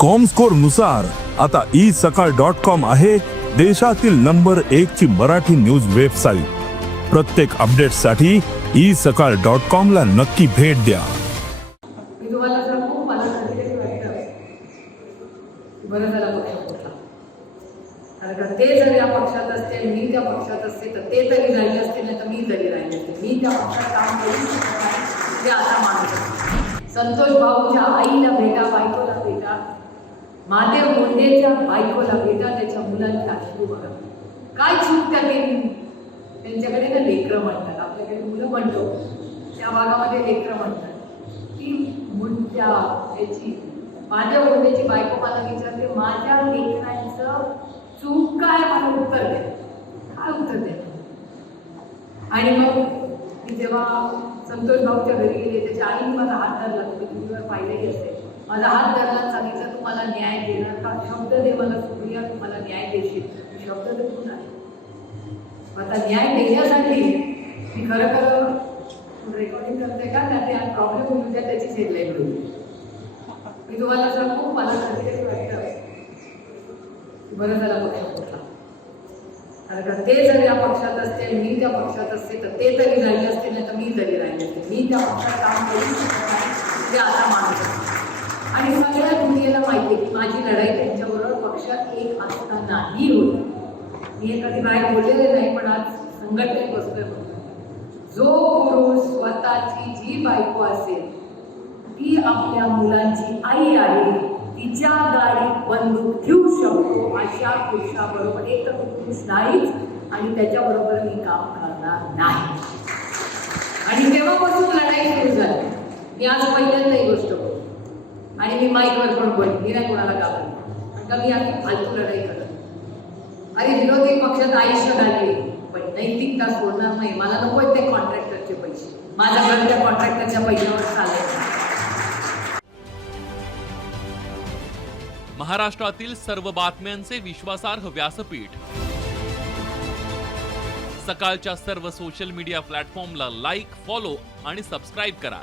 Com स्कोरनुसार आता E सकाळ dot com आहे देशातील नंबर एक ची मराठी न्यूज वेबसाईट प्रत्येक अपडेटसाठी ई सकाळ डॉट कॉम ला नक्की भेट द्या. बरं झालं पक्ष फुटला कारण का ते जर या पक्षात असते मी त्या पक्षात असते तर ते तरी राहिले असते नाही तर मी तरी राहिले असते. मी त्या पक्षात काम करू शकत नाही ते आता मानत संतोष भाऊच्या आईला भेटा बायकोला भेटा माते मुंडेच्या बायकोला भेटा त्याच्या मुलांच्या अश्रू बघा काय चूक त्या केली? त्यांच्याकडे ना लेकरं म्हणतात. आपल्याकडे मुलं म्हणतो. त्या भागामध्ये लेकरं म्हणतात. ती मुंड्या याची माझ्या मुंड्याची बायको मला विचारते माझ्या लेकरांचं चूक काय? मला उत्तर द्या काय उत्तर द्या आणि मग मी जेव्हा संतोष भाऊच्या घरी गेले त्याच्या आईने माझा हात धरला. तुम्ही टीव्हीवर पाहिलेही असेल. मला हात धरला सांगितलं तू मला न्याय देणार का? शब्द दे मला सुप्रिया तू मला न्याय देशील. शब्द देतो नाही आता न्याय देण्यासाठी मी खरं खरं रेकॉर्डिंग करते का? त्यात प्रॉब्लेम होईल द्या त्याची हेडलाईन होईल मी तुम्हाला सांगू मला कधीतरी वाटतं. बरं झालं पक्ष फुटला कारण का ते जर या पक्षात असते मी त्या पक्षात असते तर ते तरी राहिले असते नाही तर मी तरी राहिले असते. मी त्या पक्षात काम करू शकत नाही ते आता मानत आणि सगळ्या दुनियेला माहिती आहे माझी लढाई त्यांच्याबरोबर पक्षात एक असतानाही होती. मी हे कधी बाहेर बोललेले नाही पण आज संघटनेत बसतोय जो पुरुष स्वतःची जी बायको असेल ती आपल्या मुलांची आई आहे तिच्या गाडीत बंदूक ठेवू शकतो अशा पुरुषाबरोबर एक तर पुरुष नाहीच आणि त्याच्याबरोबर मी काम करणार नाही. आणि तेव्हापासून लढाई सुरू झाली. मी आज पहिल्यांदा ही गोष्ट आणि मी माईकवर पण बोलते मी नाही कोणाला घाबरत का मी आता फालतू लढाई करत. अरे विरोधी पक्षात आयुष्य घालले पण नैतिकता सोडणार नाही. मला नको ते कॉन्ट्रॅक्टरचे पैसे. माझ्या घरच्या कॉन्ट्रॅक्टरच्या पैशावर चालायचं महाराष्ट्रातील सर्व बातम्यांचे विश्वासार्ह व्यासपीठ. सकाळच्या सर्व सोशल मीडिया प्लॅटफॉर्मला लाईक फॉलो आणि सबस्क्राईब करा.